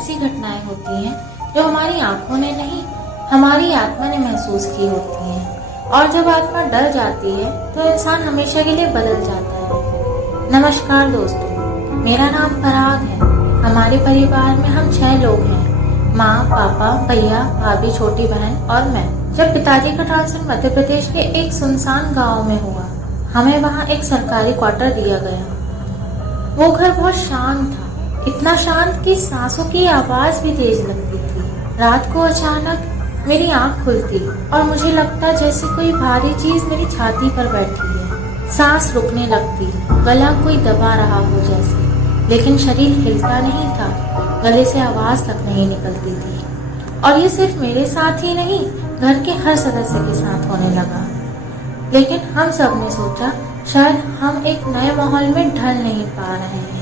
ऐसी घटनाएं होती हैं जो हमारी आंखों ने नहीं, हमारी आत्मा ने महसूस की होती हैं। और जब आत्मा डर जाती है तो इंसान हमेशा के लिए बदल जाता है। नमस्कार दोस्तों, मेरा नाम पराग है। हमारे परिवार में हम 6 लोग हैं, माँ, पापा, भैया, भाभी, छोटी बहन और मैं। जब पिताजी का ट्रांसफर मध्य प्रदेश के एक सुनसान गांव में हुआ, हमें वहाँ एक सरकारी क्वार्टर दिया गया। वो घर बहुत शांत था, इतना शांत कि सांसों की आवाज भी तेज लगती थी। रात को अचानक मेरी आंख खुलती और मुझे लगता जैसे कोई भारी चीज मेरी छाती पर बैठी है। सांस रुकने लगती, गला कोई दबा रहा हो जैसे, लेकिन शरीर हिलता नहीं था, गले से आवाज तक नहीं निकलती थी। और ये सिर्फ मेरे साथ ही नहीं, घर के हर सदस्य के साथ होने लगा। लेकिन हम सब ने सोचा शायद हम एक नए माहौल में ढल नहीं पा रहे हैं,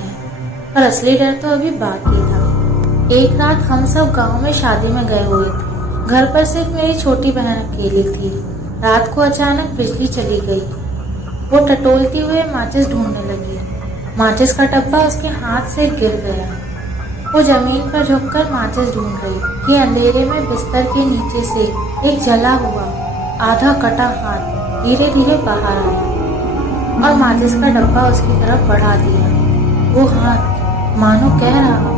पर असली डर तो अभी बाकी था। एक रात हम सब गांव में शादी में गए हुए थे। घर पर सिर्फ मेरी छोटी बहन अकेली थी। रात को अचानक बिजली चली गई। वो टटोलती हुए माचिस ढूंढने लगी। माचिस का डब्बा उसके हाथ से गिर गया। वो जमीन पर झुककर माचिस ढूंढ रही कि अंधेरे में बिस्तर के नीचे से एक जला हुआ आधा कटा हाथ धीरे धीरे बाहर आया और माचिस का डब्बा उसकी तरफ बढ़ा दिया। वो हाथ मानो कह रहा,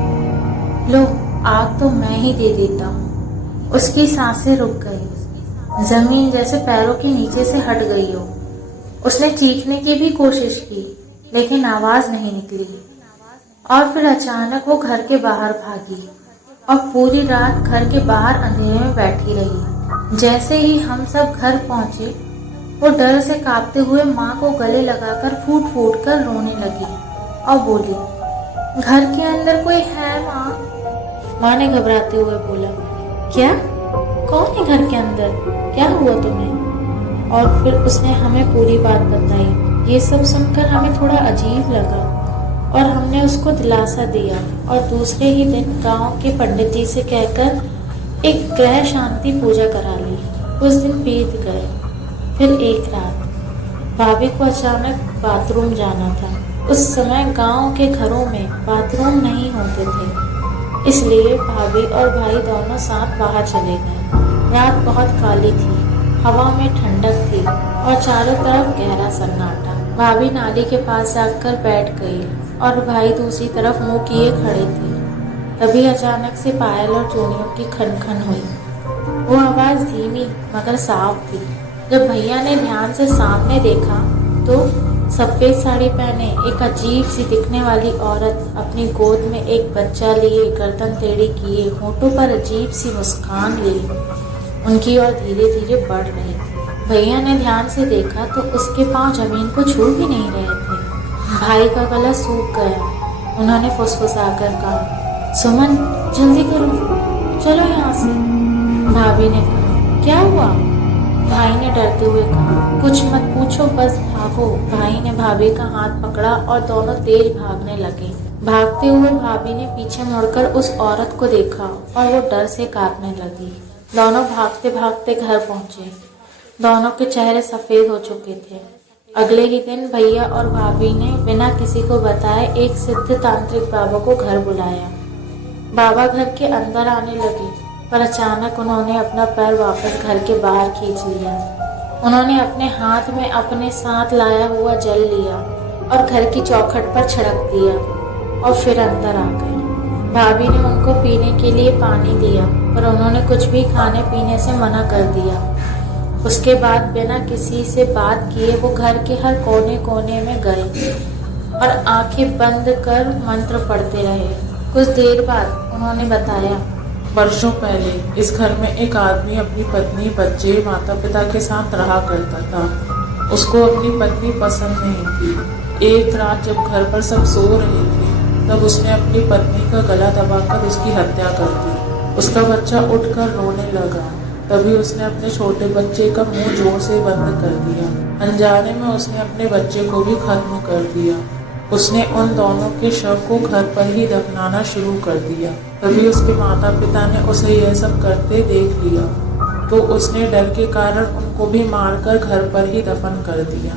लो आग तो मैं ही दे देता हूँ। उसकी सांसें रुक गई, जमीन जैसे पैरों के नीचे से हट गई हो। उसने चीखने की भी कोशिश की, लेकिन आवाज नहीं निकली। और फिर अचानक वो घर के बाहर भागी और पूरी रात घर के बाहर अंधेरे में बैठी रही। जैसे ही हम सब घर पहुंचे, वो डर से कांपते हुए माँ को गले लगाकर फूट फूट कर रोने लगी और बोली, घर के अंदर कोई है माँ। माँ ने घबराते हुए बोला, क्या? कौन है घर के अंदर? क्या हुआ तुम्हें? और फिर उसने हमें पूरी बात बताई। ये सब सुनकर हमें थोड़ा अजीब लगा और हमने उसको दिलासा दिया और दूसरे ही दिन गांव के पंडित जी से कहकर एक ग्रह शांति पूजा करा ली। कुछ दिन बीत गए। फिर एक रात भाभी को अचानक बाथरूम जाना था। उस समय गांव के घरों में बाथरूम नहीं होते थे, इसलिए भाभी और भाई दोनों साथ बाहर चले गए। रात बहुत काली थी, हवा में ठंडक थी और चारों तरफ गहरा सन्नाटा। भाभी नाली के पास जाकर बैठ गई और भाई दूसरी तरफ मुंह किए खड़े थे। तभी अचानक से पायल और चूड़ियों की खनखन हुई। वो आवाज धीमी मगर साफ थी। जब भैया ने ध्यान से सामने देखा तो सफेद साड़ी पहने एक अजीब सी दिखने वाली औरत अपनी गोद में एक बच्चा लिए, गर्दन टेढ़ी किए, होठों पर अजीब सी मुस्कान लिए उनकी ओर धीरे धीरे बढ़ रही थी। भैया ने ध्यान से देखा तो उसके पांव जमीन को छू भी नहीं रहे थे। भाई का गला सूख गया। उन्होंने फुसफुसाकर कहा, सुमन जल्दी करो, चलो यहाँ से। भाभी ने कहा, क्या हुआ? भाई ने डरते हुए कहा, कुछ मत पूछो, बस भागो। भाई ने भाभी का हाथ पकड़ा और दोनों तेज भागने लगे। भागते हुए भाभी ने पीछे मुड़कर उस औरत को देखा और वो डर से कांपने लगी। दोनों भागते भागते घर पहुंचे। दोनों के चेहरे सफेद हो चुके थे। अगले ही दिन भैया और भाभी ने बिना किसी को बताए एक सिद्ध तांत्रिक बाबा को घर बुलाया। बाबा घर के अंदर आने लगे, पर अचानक उन्होंने अपना पैर वापस घर के बाहर खींच लिया। उन्होंने अपने हाथ में अपने साथ लाया हुआ जल लिया और घर की चौखट पर छिड़क दिया और फिर अंदर आ गए। भाभी ने उनको पीने के लिए पानी दिया, पर उन्होंने कुछ भी खाने पीने से मना कर दिया। उसके बाद बिना किसी से बात किए वो घर के हर कोने कोने में गए और आंखें बंद कर मंत्र पढ़ते रहे। कुछ देर बाद उन्होंने बताया, वर्षों पहले इस घर में एक आदमी अपनी पत्नी, बच्चे, माता पिता के साथ रहा करता था। उसको अपनी पत्नी पसंद नहीं थी। एक रात जब घर पर सब सो रहे थे, तब उसने अपनी पत्नी का गला दबाकर उसकी हत्या कर दी। उसका बच्चा उठकर रोने लगा। तभी उसने अपने छोटे बच्चे का मुंह जोर से बंद कर दिया। अनजाने में उसने अपने बच्चे को भी खत्म कर दिया। उसने उन दोनों के शव को घर पर ही दफनाना शुरू कर दिया। तभी उसके माता पिता ने उसे यह सब करते देख लिया, तो उसने डर के कारण उनको भी मारकर घर पर ही दफन कर दिया।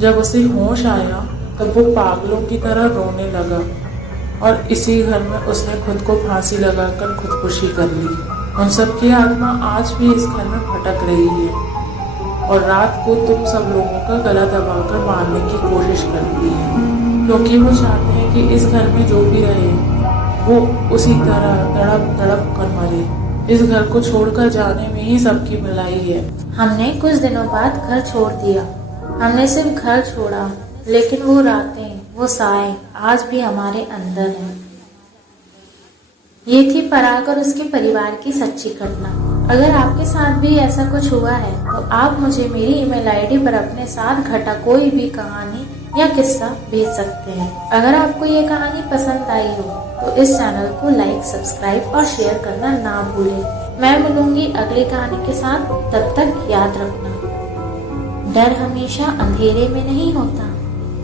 जब उसे होश आया तब वो पागलों की तरह रोने लगा। और इसी घर में उसने खुद को फांसी लगाकर खुदकुशी कर ली। उन सबकी आत्मा आज भी इस घर में भटक रही है और रात को तुम सब लोगों का गला दबाकर मारने की कोशिश करती है, क्योंकि वो चाहते हैं कि इस घर में जो भी रहे वो उसी तरह तड़प तड़प कर मरे। इस घर को छोड़कर जाने में ही सबकी भलाई है। हमने कुछ दिनों बाद घर छोड़ दिया। हमने सिर्फ घर छोड़ा, लेकिन वो रातें, वो साए आज भी हमारे अंदर हैं। ये थी पराग और उसके परिवार की सच्ची घटना। अगर आपके साथ भी ऐसा कुछ हुआ है तो आप मुझे मेरी ईमेल आईडी पर अपने साथ घटा कोई भी कहानी या किस्सा भेज सकते हैं। अगर आपको ये कहानी पसंद आई हो तो इस चैनल को लाइक, सब्सक्राइब और शेयर करना ना भूलें। मैं मिलूंगी अगली कहानी के साथ, तब तक याद रखना, डर हमेशा अंधेरे में नहीं होता,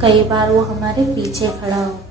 कई बार वो हमारे पीछे खड़ा होता है।